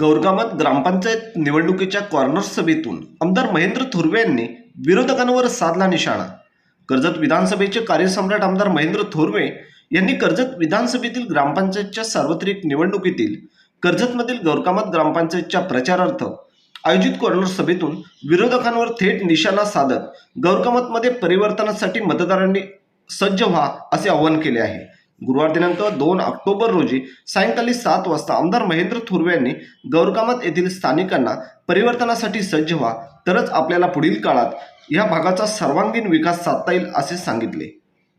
गौरकामत ग्रामपंचायत निवडणुकीच्या कॉर्नर सभेतून आमदार महेंद्र थोरवे यांनी विरोधकांवर साधला निशाणा. कर्जत विधानसभेचे कार्यसम्राट आमदार महेंद्र थोरवे यांनी कर्जत विधानसभेतील ग्रामपंचायतच्या सार्वत्रिक निवडणुकीतील कर्जतमधील गौरकामत ग्रामपंचायतच्या प्रचारार्थ आयोजित कॉर्नर सभेतून विरोधकांवर थेट निशाणा साधत गौरकामतमध्ये परिवर्तनासाठी मतदारांनी सज्ज व्हा असे आवाहन केले आहे. गुरुवार दिनांक 2 ऑक्टोबर रोजी सायंकाळी 7 वाजता आमदार महेंद्र थोरवे यांनी गौरकामत येथील स्थानिकांना परिवर्तनासाठी सज्ज व्हा, तरच आपल्याला पुढील काळात या भागाचा सर्वांगीण विकास साधता येईल असे सांगितले.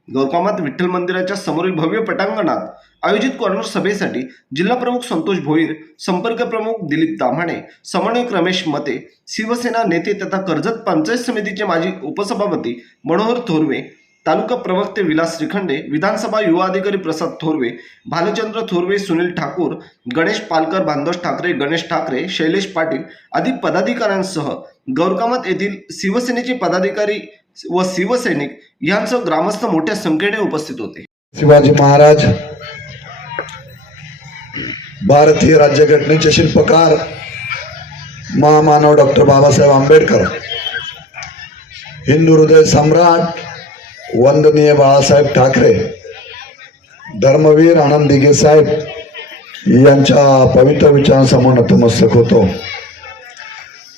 गौरकामत विठ्ठल मंदिराच्या समोरील भव्य पटांगणात आयोजित कॉर्नर सभेसाठी जिल्हा प्रमुख संतोष भोईर, संपर्क प्रमुख दिलीप ताम्हाणे, समन्वयक रमेश मते, शिवसेना नेते तथा कर्जत पंचायत समितीचे माजी उपसभापती मनोहर थोरवे, तालुका प्रवक्ते विलास श्रीखंडे, विधानसभा युवा अधिकारी प्रसाद थोरवे, भालचंद्र थोरवे, सुनील ठाकूर, गणेश पालकर, बांधोष ठाकरे, गणेश ठाकरे, शैलेश पाटील आदी पदाधिकाऱ्यांसह गौरकामत येथील शिवसेनेचे पदाधिकारी व शिवसैनिक यांसह ग्रामस्थ मोठ्या संख्येने उपस्थित होते. शिवाजी महाराज, भारतीय राज्यघटनेचे शिल्पकार, महामानव डॉक्टर बाबासाहेब आंबेडकर, हिंदू हृदय सम्राट वंदनीय बाळासाहेब ठाकरे, धर्मवीर आनंद दिघे साहेब यांच्या पवित्र विचारांसमोर नतमस्तक होतो.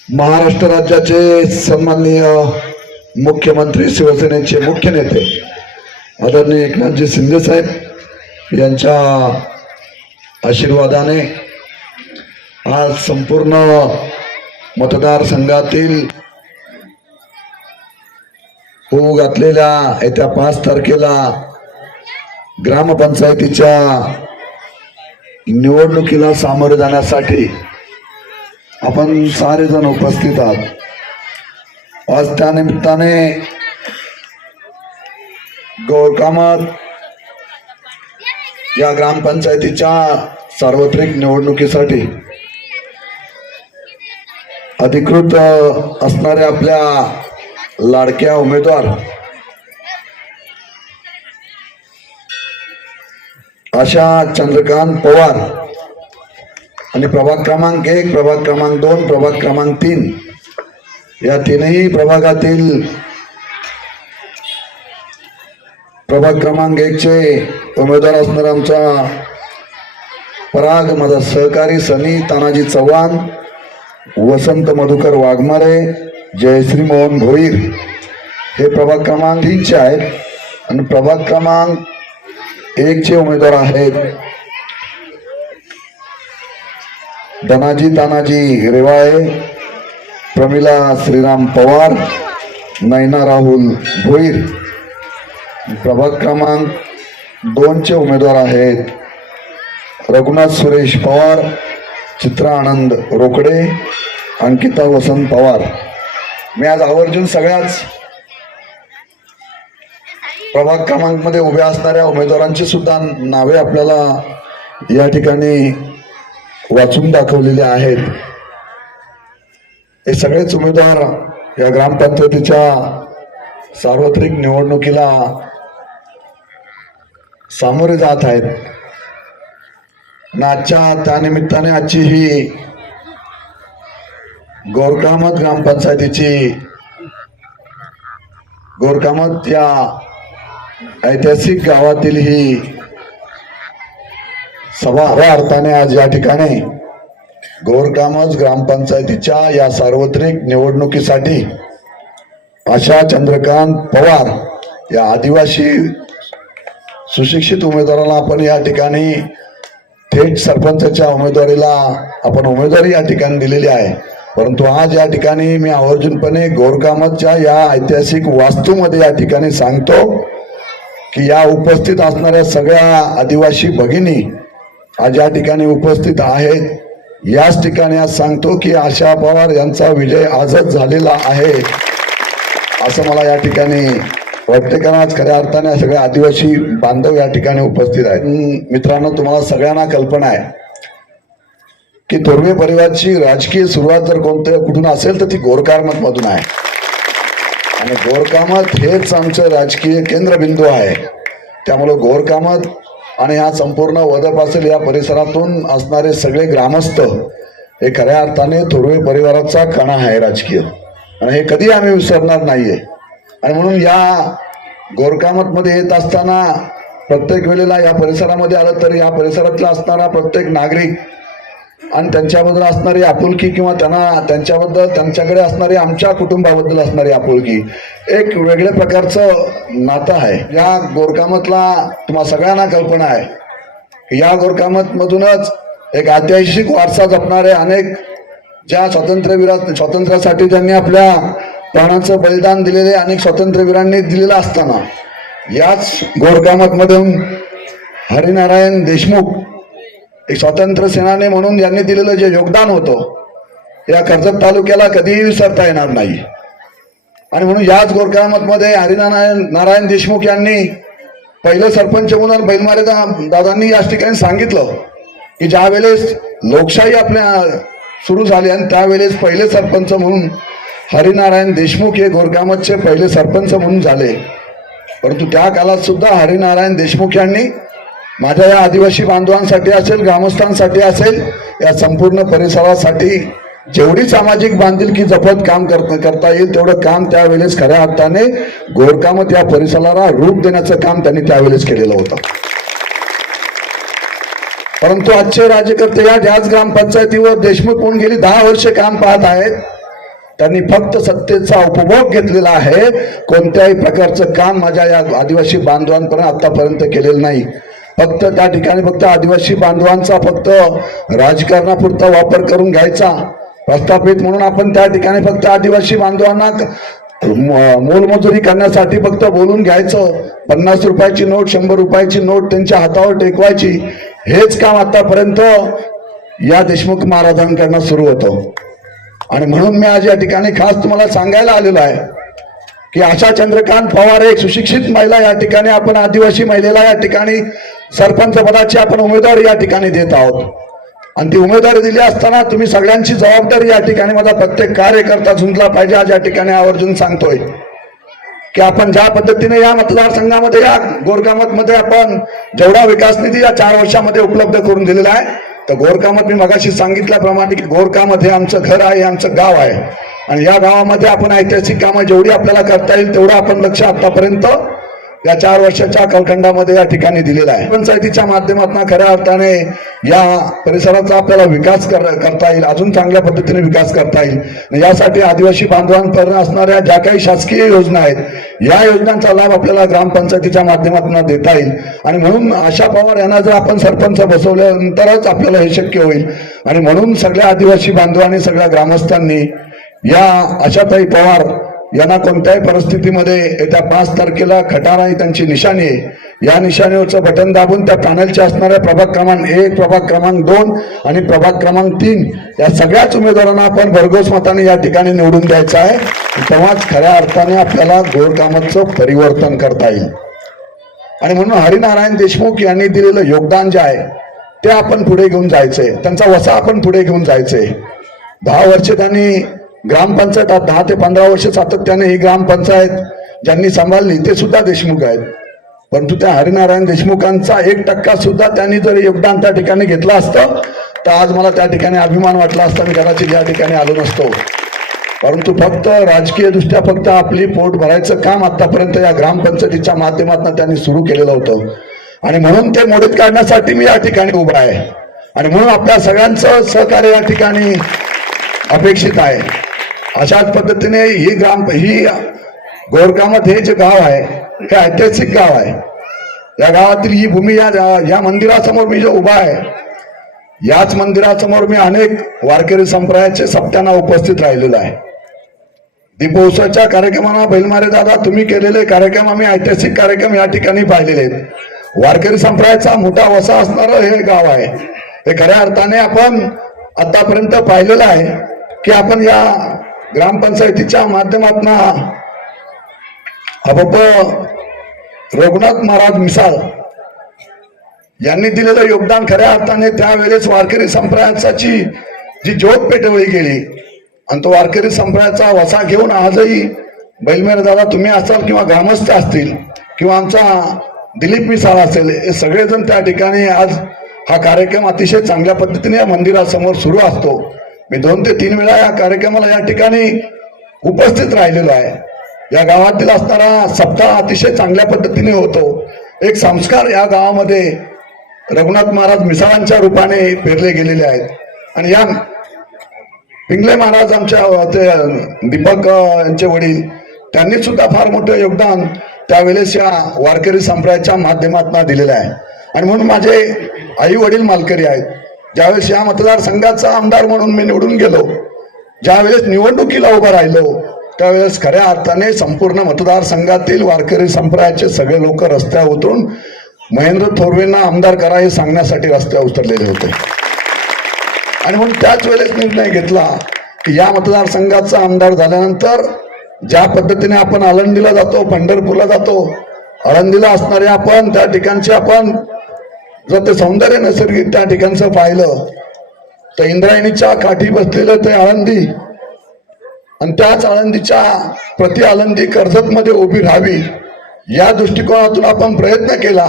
महाराष्ट्र राज्याचे सन्माननीय मुख्यमंत्री, शिवसेनेचे मुख्य नेते आदरणीय एकनाथजी शिंदे साहेब यांच्या आशीर्वादाने आज संपूर्ण मतदारसंघातील होऊ घातलेल्या येत्या 5 तारखेला ग्रामपंचायतीच्या निवडणुकीला सामोरे जाण्यासाठी आपण सारेजण उपस्थित आहात. आज त्या निमित्ताने गौरकामत या ग्रामपंचायतीच्या सार्वत्रिक निवडणुकीसाठी अधिकृत असणाऱ्या आपल्या लाडक्या उमेदवार आशा चंद्रकांत पवार आणि प्रभाग क्रमांक 1, प्रभाग क्रमांक 2, प्रभाग क्रमांक 3 या तीनही प्रभागातील प्रभाग क्रमांक 1 चे उमेदवार असणार आमचा पराग, माझा सहकारी सनी तानाजी चव्हाण, वसंत मधुकर वाघमारे, जयश्री मोहन भोईर हे प्रभाग क्रमांक 3 चे आहेत आणि प्रभाग क्रमांक 1 चे उमेदवार आहेत धनाजी तानाजी रेवाळे, प्रमिला श्रीराम पवार, नैना राहुल भोईर. प्रभाग क्रमांक 2 चे उमेदवार आहेत रघुनाथ सुरेश पवार, चित्रा आनंद रोकडे, अंकिता वसंत पवार. मी आज आवर्जून सगळ्याच प्रभाग क्रमांक मध्ये उभ्या असणाऱ्या उमेदवारांची सुद्धा नावे आपल्याला या ठिकाणी वाचून दाखवलेले आहेत. हे सगळेच उमेदवार या ग्रामपंचायतीच्या सार्वत्रिक निवडणुकीला सामोरे जात आहेत. आजच्या त्यानिमित्ताने आजची ही गौरकामत ग्रामपंचायतीची गौरकामत या ऐतिहासिक गावातील ही सभा अर्थाने आज या ठिकाणी गौरकामत ग्रामपंचायतीच्या या सार्वत्रिक निवडणुकीसाठी आशा चंद्रकांत पवार या आदिवासी सुशिक्षित उमेदवाराला आपण या ठिकाणी थेट सरपंचाच्या उमेदवारीला आपण उमेदवारी या ठिकाणी दिलेली आहे. परंतु आज या ठिकाणी मी आवर्जूनपणे गौरकामतच्या या ऐतिहासिक वास्तूमध्ये या ठिकाणी सांगतो की या उपस्थित असणाऱ्या सगळ्या आदिवासी भगिनी आज या ठिकाणी उपस्थित आहेत. याच ठिकाणी आज सांगतो की आशा पवार यांचा विजय आजच झालेला आहे असं मला या ठिकाणी वाटते. कारण आज खऱ्या अर्थाने सगळे आदिवासी बांधव या ठिकाणी उपस्थित आहेत. मित्रांनो, तुम्हाला सगळ्यांना कल्पना आहे की थोरवे परिवाराची राजकीय सुरुवात जर कुठून असेल तर ती गौरकामत मधून आहे आणि गौरकामत हेच आमचं राजकीय केंद्रबिंदू आहे. त्यामुळे गौरकामत आणि हा संपूर्ण वदपासल या परिसरातून असणारे सगळे ग्रामस्थ हे खऱ्या अर्थाने थोरवे परिवाराचा कणा आहे राजकीय, आणि हे कधी आम्ही विसरणार नाहीये. आणि म्हणून या गोरकामतमध्ये येत असताना प्रत्येक वेळेला या परिसरामध्ये आलं तर या परिसरातला असणारा प्रत्येक नागरिक आणि त्यांच्याबद्दल असणारी आपुलकी किंवा त्यांच्याबद्दल त्यांच्याकडे असणारी आमच्या कुटुंबाबद्दल असणारी आपुलकी एक वेगळ्या प्रकारचं नातं आहे. या गोरकामतला तुम्हाला सगळ्यांना कल्पना आहे की या गोरकामतमधूनच एक ऐतिहासिक वारसा जपणारे अनेक ज्या स्वातंत्र्यासाठी ज्यांनी आपल्या प्राणाचं बलिदान दिलेले अनेक स्वातंत्र्यवीरांनी दिलेलं असताना याच गोरकामतमधून हरिनारायण देशमुख एक स्वातंत्र्य सेनानी म्हणून यांनी दिलेलं जे योगदान होतं या कर्जत तालुक्याला कधीही विसरता येणार नाही. आणि म्हणून याच गोरकामतमध्ये हरिनारायण देशमुख यांनी पहिले सरपंच म्हणून बैलमारे दादांनी याच ठिकाणी सांगितलं की ज्या वेळेस लोकशाही आपल्या सुरू झाली आणि त्यावेळेस पहिले सरपंच म्हणून हरिनारायण देशमुख हे गोरकामतचे पहिले सरपंच म्हणून झाले. परंतु त्या काळात सुद्धा हरिनारायण देशमुख यांनी माझ्या या आदिवासी बांधवांसाठी असेल, ग्रामस्थांसाठी असेल, या संपूर्ण परिसरासाठी जेवढी सामाजिक बांधिलकी जपत काम करता येईल तेवढं काम त्यावेळेस खऱ्या अर्थाने गोरकामत या परिसराला रूप देण्याचं काम त्यांनी त्यावेळेस केलेलं होतं. परंतु आजचे राज्यकर्ते याच ग्रामपंचायतीवर देशमुख म्हणून गेली 10 वर्षे काम पाहत आहेत. त्यांनी फक्त सत्तेचा उपभोग घेतलेला आहे, कोणत्याही प्रकारचं काम माझ्या या आदिवासी बांधवांपर्यंत आतापर्यंत केलेलं नाही. फक्त त्या ठिकाणी फक्त आदिवासी बांधवांचा फक्त राजकारणापुरता वापर करून घ्यायचा, प्रस्थापित म्हणून आपण त्या ठिकाणी फक्त आदिवासी बांधवांना मोलमजुरी करण्यासाठी फक्त बोलून घ्यायचं, 50 रुपयाची नोट 100 रुपयाची नोट त्यांच्या हातावर टेकवायची, हेच काम आतापर्यंत या देशमुख महाराजांकडनं सुरू होतं. आणि म्हणून मी आज या ठिकाणी खास तुम्हाला सांगायला आलेलो आहे की आशा चंद्रकांत पवार एक सुशिक्षित महिला, या ठिकाणी आपण आदिवासी महिलेला या ठिकाणी सरपंच पदाची आपण उमेदवारी या ठिकाणी देत आहोत. आणि ती उमेदवारी दिली असताना तुम्ही सगळ्यांची जबाबदारी या ठिकाणी माझा प्रत्येक कार्यकर्ता झुंजला पाहिजे. आज या ठिकाणी आवर्जून सांगतोय की आपण ज्या पद्धतीने या मतदारसंघामध्ये या गोरकामतमध्ये आपण जेवढा विकास निधी या 4 वर्षामध्ये उपलब्ध करून दिलेला आहे, तर गोरकामत मी मगाशी सांगितल्याप्रमाणे की गोरकामत हे आमचं घर आहे, आमचं गाव आहे. आणि या गावामध्ये आपण ऐतिहासिक कामं जेवढी आपल्याला करता येईल तेवढं आपण लक्ष आतापर्यंत या 4 वर्षाच्या कालखंडामध्ये या ठिकाणी दिलेला आहे. पंचायतीच्या माध्यमातून खऱ्या अर्थाने या परिसराचा आपल्याला विकास करता येईल, अजून चांगल्या पद्धतीने विकास करता येईल. यासाठी आदिवासी बांधवांपर्यंत असणाऱ्या ज्या काही शासकीय योजना आहेत या योजनांचा लाभ आपल्याला ग्रामपंचायतीच्या माध्यमातून देता येईल. आणि म्हणून आशा पवार यांना जर आपण सरपंच बसवल्यानंतरच आपल्याला हे शक्य होईल. आणि म्हणून सगळ्या आदिवासी बांधवांनी, सगळ्या ग्रामस्थांनी या आशाताई पवार यांना कोणत्याही परिस्थितीमध्ये येत्या 5 तारखेला खटारा ही त्यांची निशाणी आहे, या निशाणीवरचं बटन दाबून त्या पॅनलच्या असणाऱ्या प्रभाग क्रमांक 1, प्रभाग क्रमांक 2 आणि प्रभाग क्रमांक 3 या सगळ्याच उमेदवारांना आपण भरघोस मताने या ठिकाणी निवडून द्यायचं आहे. तेव्हाच खऱ्या अर्थाने आपल्याला गोरकामतचं परिवर्तन करता येईल. आणि म्हणून हरिनारायण देशमुख यांनी दिलेलं योगदान जे आहे ते आपण पुढे घेऊन जायचंय, त्यांचा वसा आपण पुढे घेऊन जायचंय. 10 वर्षे त्यांनी ग्रामपंचायत, 10 ते 15 वर्ष सातत्याने ही ग्रामपंचायत ज्यांनी सांभाळली ते सुद्धा देशमुख आहेत. परंतु त्या हरिनारायण देशमुखांचा 1% सुद्धा त्यांनी जर योगदान त्या ठिकाणी घेतलं असतं तर आज मला त्या ठिकाणी अभिमान वाटला असता, मी कदाचित या ठिकाणी आलो नसतो. परंतु फक्त राजकीय दृष्ट्या फक्त आपली पोट भरायचं काम आतापर्यंत या ग्रामपंचायतीच्या माध्यमातून त्यांनी सुरू केलेलं होतं. आणि म्हणून ते मोडीत काढण्यासाठी मी या ठिकाणी उभा आहे. आणि म्हणून आपल्या सगळ्यांचं सहकार्य या ठिकाणी अपेक्षित आहे. अशाच पद्धतीने ही गोरकामत हे जे गाव आहे हे ऐतिहासिक गाव आहे. या गावातील ही भूमी या मंदिरासमोर मी जो उभा आहे, याच मंदिरासमोर मी अनेक वारकरी संप्रदायाचे सप्त्यांना उपस्थित राहिलेलो आहे. दीपोत्सवाच्या कार्यक्रमांना बैलमारे दादा तुम्ही केलेले कार्यक्रम, आम्ही ऐतिहासिक कार्यक्रम या ठिकाणी पाहिलेले आहेत. वारकरी संप्रदायाचा मोठा वसा असणारं हे गाव आहे. हे खऱ्या अर्थाने आपण आतापर्यंत पाहिलेलं आहे की आपण या ग्रामपंचायतीच्या माध्यमातून रघुनाथ महाराज मिसाळ यांनी दिलेलं योगदान खऱ्या अर्थाने त्यावेळेस वारकरी संप्रदायाची जी ज्योत पेटवली गेली आणि तो वारकरी संप्रदायाचा वसा घेऊन आजही बैलमेर दादा तुम्ही असाल किंवा ग्रामस्थ असतील किंवा आमचा दिलीप मिसाळ असेल, हे सगळेजण त्या ठिकाणी आज हा कार्यक्रम अतिशय चांगल्या पद्धतीने या मंदिरासमोर सुरू असतो. मी 2 ते 3 वेळा या कार्यक्रमाला या ठिकाणी उपस्थित राहिलेलो आहे. या गावातील असणारा सप्ताह अतिशय चांगल्या पद्धतीने होतो. एक संस्कार या गावामध्ये रघुनाथ महाराज मिसाळांच्या रूपाने पेरले गेलेले आहेत. आणि या पिंगले महाराज आमच्या ते दीपक यांचे वडील, त्यांनी सुद्धा फार मोठं योगदान त्यावेळेस या वारकरी संप्रदायाच्या माध्यमातून दिलेलं आहे. आणि म्हणून माझे आई वडील मालकरी आहेत. ज्यावेळेस या मतदारसंघाचा आमदार म्हणून मी निवडून गेलो, ज्यावेळेस निवडणुकीला उभं राहिलो, त्यावेळेस खऱ्या अर्थाने संपूर्ण मतदारसंघातील वारकरी संप्रदायाचे सगळे लोक रस्त्यावर उतरून महेंद्र थोरवेंना आमदार करा हे सांगण्यासाठी रस्त्यावर उतरलेले होते. आणि म्हणून त्याच वेळेस निर्णय घेतला की या मतदारसंघाचा आमदार झाल्यानंतर ज्या पद्धतीने आपण आळंदीला जातो, पंढरपूरला जातो, आळंदीला असणारे आपण त्या ठिकाणचे आपण जर ते सौंदर्य नैसर्गिक त्या ठिकाणचं पाहिलं तर इंद्रायणीच्या काठी बसलेलं ते आळंदी आणि त्याच आळंदीच्या प्रति आळंदी कर्जतमध्ये उभी राहावी या दृष्टिकोनातून आपण प्रयत्न केला.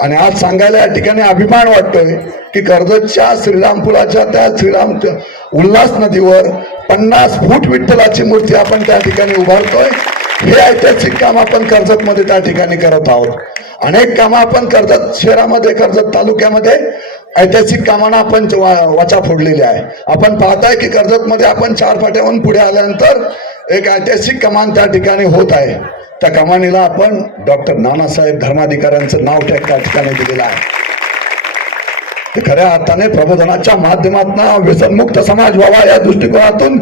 आणि आज सांगायला या ठिकाणी अभिमान वाटतोय की कर्जतच्या श्रीरामपुराच्या त्या श्रीराम उल्हास नदीवर 50 फूट विठ्ठलाची मूर्ती आपण त्या ठिकाणी उभारतोय. हे ऐतिहासिक काम आपण कर्जतमध्ये त्या ठिकाणी करत आहोत. अनेक कामं आपण कर्जत शहरामध्ये, कर्जत तालुक्यामध्ये ऐतिहासिक कामांना आपण वाचा फोडलेली आहे. आपण पाहताय की कर्जतमध्ये आपण 4 फाट्याहून पुढे आल्यानंतर एक ऐतिहासिक कमान त्या ठिकाणी होत आहे. त्या कमानीला आपण डॉक्टर नानासाहेब धर्माधिकाऱ्यांचं नाव त्या ठिकाणी दिलेलं आहे. ते खऱ्या अर्थाने प्रबोधनाच्या माध्यमातून व्यसनमुक्त समाज व्हावा या दृष्टिकोनातून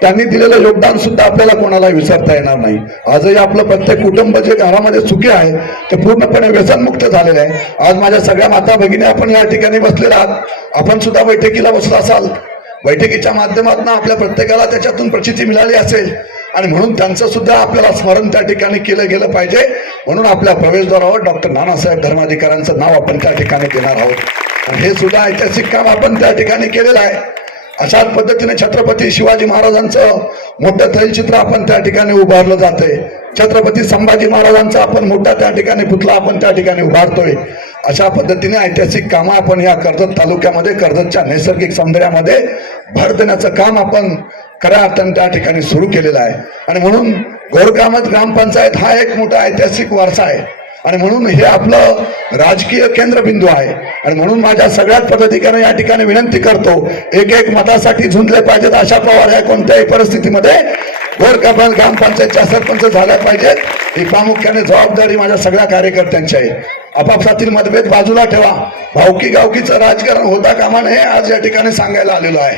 त्यांनी दिलेलं योगदान सुद्धा आपल्याला कोणाला विसरता येणार नाही. आजही आपलं प्रत्येक कुटुंब जे घरामध्ये सुखी आहे ते पूर्णपणे व्यसनमुक्त झालेलं आहे. आज माझ्या सगळ्या माता भगिनी आपण या ठिकाणी बसलेला आहात. आपण सुद्धा बैठकीला बसला असाल. बैठकीच्या माध्यमातून आपल्या प्रत्येकाला त्याच्यातून प्रचिती मिळाली असेल आणि म्हणून त्यांचं सुद्धा आपल्याला स्मरण त्या ठिकाणी केलं गेलं पाहिजे. म्हणून आपल्या प्रवेशद्वारावर डॉक्टर नानासाहेब धर्माधिकाऱ्यांचं नाव आपण त्या ठिकाणी देणार आहोत. आणि हे सुद्धा ऐतिहासिक काम आपण त्या ठिकाणी केलेलं आहे. अशाच पद्धतीने छत्रपती शिवाजी महाराजांचं मोठं तैलचित्र आपण त्या ठिकाणी उभारलं जाते. छत्रपती संभाजी महाराजांचा आपण मोठा त्या ठिकाणी पुतळा आपण त्या ठिकाणी उभारतोय. अशा पद्धतीने ऐतिहासिक कामं आपण या कर्जत तालुक्यामध्ये, कर्जतच्या नैसर्गिक सौंदर्यामध्ये भर देण्याचं काम आपण खऱ्या अर्थाने त्या ठिकाणी सुरू केलेलं आहे. आणि म्हणून गोरकामत ग्रामपंचायत हा एक मोठा ऐतिहासिक वारसा आहे. आणि म्हणून हे आपलं राजकीय केंद्रबिंदू आहे. आणि म्हणून माझ्या सगळ्याच पदाधिकाऱ्यांना या ठिकाणी विनंती करतो, एक मतासाठी झुंजले पाहिजेत. अशा प्रकारे या कोणत्याही परिस्थितीमध्ये गोरकामत ग्रामपंचायतच्या सरपंच झाल्या पाहिजेत. ही प्रामुख्याने जबाबदारी माझ्या सगळ्या कार्यकर्त्यांची आहे. आपापसातील मतभेद बाजूला ठेवा. भावकी गावकीचं राजकारण होता कामा नये आज या ठिकाणी सांगायला आलेलो आहे.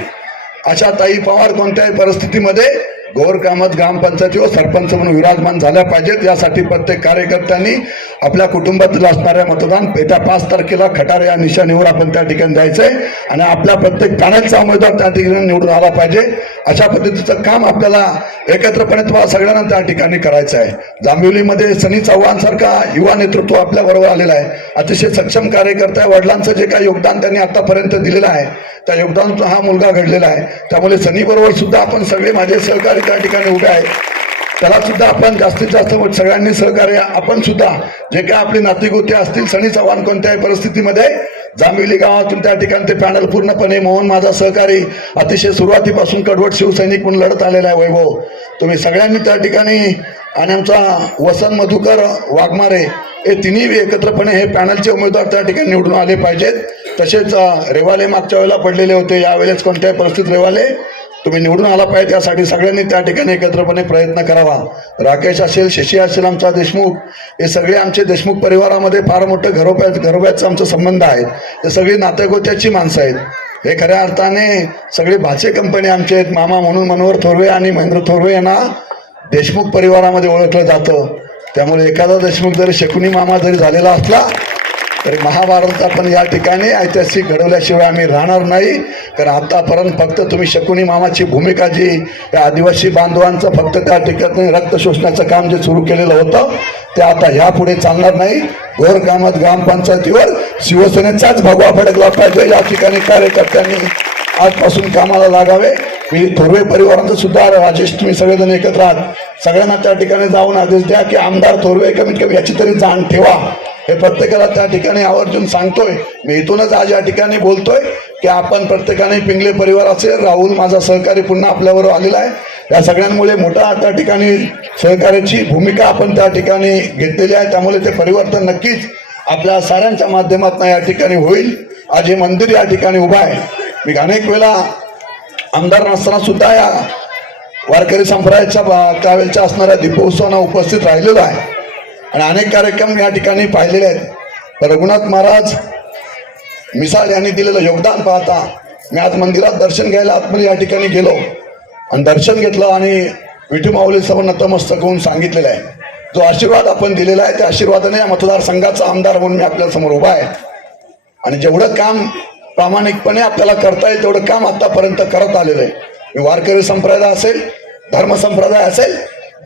अशा ताई पवार कोणत्याही परिस्थितीमध्ये गोरकामत ग्रामपंचायतीवर सरपंच म्हणून विराजमान झाल्या पाहिजेत. यासाठी प्रत्येक कार्यकर्त्यांनी आपल्या कुटुंबातील असणाऱ्या मतदान येत्या 5 तारखेला खटारे या निशाणीवर आपण त्या ठिकाणी जायचंय आणि आपल्या प्रत्येक पॅनलचा उमेदवार त्या ठिकाणी निवडून आला पाहिजे. अशा पद्धतीचं काम आपल्याला एकत्रपणे तुम्हाला सगळ्यांना त्या ठिकाणी करायचं आहे. जांभिवलीमध्ये सनी चव्हाण सारखा युवा नेतृत्व आपल्या बरोबर आलेलं आहे. अतिशय सक्षम कार्यकर्ता आहे. वडिलांचं जे काही योगदान त्यांनी आतापर्यंत दिलेलं आहे त्या योगदानातून हा मुलगा घडलेला आहे. त्यामुळे सनी बरोबर सुद्धा आपण सगळे माझे सहकारी त्या ठिकाणी उभे आहेत. त्याला सुद्धा आपण जास्तीत जास्त सगळ्यांनी सहकार्य आपण सुद्धा जे काही आपली नातेगोते असतील. सनी चव्हाण कोणत्याही परिस्थितीमध्ये जांभिवली गावातून त्या ठिकाणी ते पॅनल पूर्णपणे मोहन माझा सहकारी अतिशय सुरुवातीपासून कडवट शिवसैनिक म्हणून लढत आलेला आहे. वैभव तुम्ही सगळ्यांनी त्या ठिकाणी आणि आमचा वसंत मधुकर वाघमारे हे तिन्ही एकत्रपणे हे पॅनलचे उमेदवार त्या ठिकाणी निवडून आले पाहिजेत. तसेच रेवाले मागच्या वेळेला पडलेले होते. यावेळेस कोणत्याही परिस्थितीत रेवाले तुम्ही निवडून आला पाहिजे. त्यासाठी सगळ्यांनी त्या ठिकाणी एकत्रपणे प्रयत्न करावा. राकेश असेल, शशी असेल, आमचा देशमुख, हे सगळे आमचे देशमुख परिवारामध्ये फार मोठं घरोब्याचं आमचं संबंध आहे. हे सगळी नातेगोत्याची माणसं आहेत. हे खऱ्या अर्थाने सगळे भाचे कंपनी आमचे आहेत. मामा म्हणून मनोहर थोरवे आणि महेंद्र थोरवे यांना देशमुख परिवारामध्ये ओळखलं जातं. त्यामुळे एखादा देशमुख जरी शकुनी मामा जरी झालेला असला तरी महाभारत आपण या ठिकाणी ऐतिहासिक घडवल्याशिवाय आम्ही राहणार नाही. कारण आतापर्यंत फक्त तुम्ही शकुनी मामाची भूमिका जी या आदिवासी बांधवांचं फक्त त्या ठिकाणी रक्त शोषण्याचं काम जे सुरू केलेलं होतं ते आता ह्यापुढे चालणार नाही. गोरकामत ग्रामपंचायतीवर शिवसेनेचाच भगवा फडकला पाहिजे. या ठिकाणी कार्यकर्त्यांनी आजपासून कामाला लागावे. मी थोरवे परिवारांचं सुद्धा, राजेश तुम्ही सगळेजण एकत्र आहात, सगळ्यांना त्या ठिकाणी जाऊन आदेश द्या की आमदार थोरवे कमीत कमी याची तरी जाण ठेवा. हे प्रत्येकाला त्या ठिकाणी आवर्जून सांगतोय. मी इथूनच आज या ठिकाणी बोलतोय की आपण प्रत्येकाने पिंगले परिवार असेल, राहुल माझा सहकारी पुन्हा आपल्याबरोबर आलेला आहे. या सगळ्यांमुळे मोठा त्या ठिकाणी सहकार्याची भूमिका आपण त्या ठिकाणी घेतलेली आहे. त्यामुळे ते परिवर्तन नक्कीच आपल्या साऱ्यांच्या माध्यमातून या ठिकाणी होईल. आज हे मंदिर या ठिकाणी उभं आहे. मी अनेक वेळा आमदार नसताना सुद्धा या वारकरी संप्रदायाच्या त्यावेळेच्या असणाऱ्या दीपोत्सवांना उपस्थित राहिलेलो आहे आणि अनेक कार्यक्रम या ठिकाणी पाहिलेले आहेत. रघुनाथ महाराज मिसाळ यांनी दिलेलं योगदान पाहता मी आज मंदिरात दर्शन घ्यायला आतमध्ये या ठिकाणी गेलो आणि दर्शन घेतलं आणि विठू माऊली समोर नतमस्तक होऊन सांगितलेलं आहे. जो आशीर्वाद आपण दिलेला आहे त्या आशीर्वादाने या मतदारसंघाचा आमदार म्हणून मी आपल्या समोर उभा आहे आणि जेवढं काम प्रामाणिकपणे आपल्याला करता येईल तेवढं काम आतापर्यंत करत आलेलं आहे. मी वारकरी संप्रदाय असेल, धर्म संप्रदाय असेल,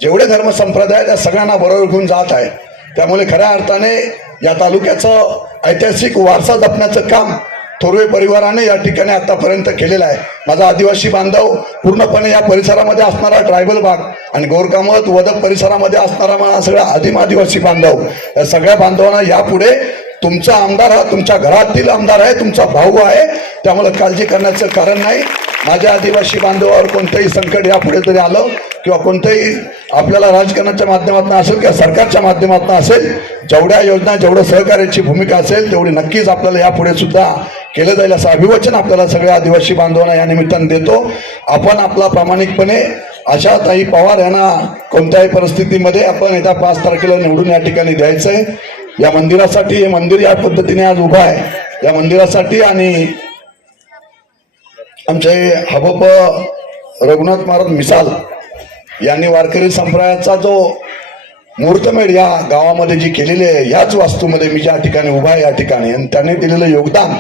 जेवढे धर्म संप्रदाय त्या सगळ्यांना बरोबर घेऊन जात आहे. त्यामुळे खऱ्या अर्थाने या तालुक्याचं ऐतिहासिक वारसा जपण्याचं काम थोरवे परिवाराने या ठिकाणी आतापर्यंत केलेलं आहे. माझा आदिवासी बांधव पूर्णपणे या परिसरामध्ये असणारा ट्रायबल भाग आणि गोरकामत वदप परिसरामध्ये असणारा माझा सगळा आदिम आदिवासी बांधव, या सगळ्या बांधवांना यापुढे तुमचा आमदार हा तुमच्या घरातील आमदार आहे, तुमचा भाऊ आहे. त्यामुळे काळजी करण्याचं कारण नाही. माझ्या आदिवासी बांधवावर कोणतंही संकट यापुढे जरी आलं किंवा कोणतंही आपल्याला राजकारणाच्या माध्यमातून असेल किंवा सरकारच्या माध्यमातून असेल, जेवढ्या योजना जेवढं सहकार्याची भूमिका असेल तेवढी नक्कीच आपल्याला यापुढे सुद्धा केलं जाईल असं अभिवचन आपल्याला सगळ्या आदिवासी बांधवांना या निमित्ताने देतो. आपण आपला प्रामाणिकपणे आशाताई पवार यांना कोणत्याही परिस्थितीमध्ये आपण येत्या 5 तारखेला निवडून या ठिकाणी द्यायचं आहे. या मंदिरासाठी हे मंदिर या पद्धतीने आज उभं आहे. या मंदिरासाठी आणि आमचे हबप रघुनाथ महाराज मिसाल यांनी वारकरी संप्रदायाचा जो मुहूर्तमेढ या गावामध्ये जी केलेली आहे, याच वास्तूमध्ये मी ज्या ठिकाणी उभा आहे या ठिकाणी, आणि त्यांनी दिलेलं योगदान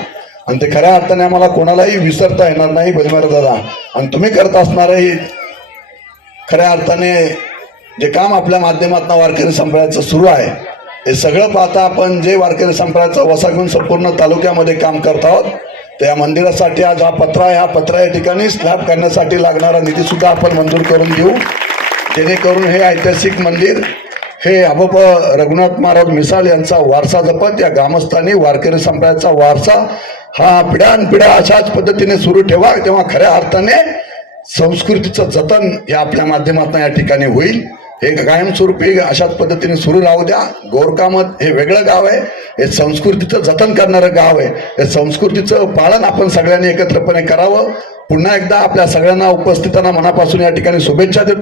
आणि ते खऱ्या अर्थाने आम्हाला कोणालाही विसरता येणार नाही. बलमार दादा आणि तुम्ही करत असणारही खऱ्या अर्थाने जे काम आपल्या माध्यमातून वारकरी संप्रदायाचं सुरू आहे हे सगळं पाहता आपण जे वारकरी संप्रदायाचा वसा घेऊन संपूर्ण तालुक्यामध्ये काम करत आहोत. तर या मंदिरासाठी आज हा पत्रा आहे. हा पत्रा या ठिकाणी स्लॅब करण्यासाठी लागणारा निधी सुद्धा आपण मंजूर करून देऊ, जेणेकरून हे ऐतिहासिक मंदिर हे हबप रघुनाथ महाराज मिसाळ यांचा वारसा जपत या ग्रामस्थांनी वारकरी संप्रदायाचा वारसा हा पिढ्यानपिढ्या अशाच पद्धतीने सुरू ठेवा. तेव्हा खऱ्या अर्थाने संस्कृतीचं जतन या आपल्या माध्यमातून या ठिकाणी होईल. हे कायमस्वरूपी अशाच पद्धतीने सुरू राहू द्या. गोरकामत हे वेगळं गाव आहे, हे संस्कृतीचं जतन करणारं गाव आहे. हे संस्कृतीचं पालन आपण सगळ्यांनी एकत्रपणे करावं. पुन्हा एकदा आपल्या सगळ्यांना उपस्थितांना मनापासून या ठिकाणी शुभेच्छा देतो.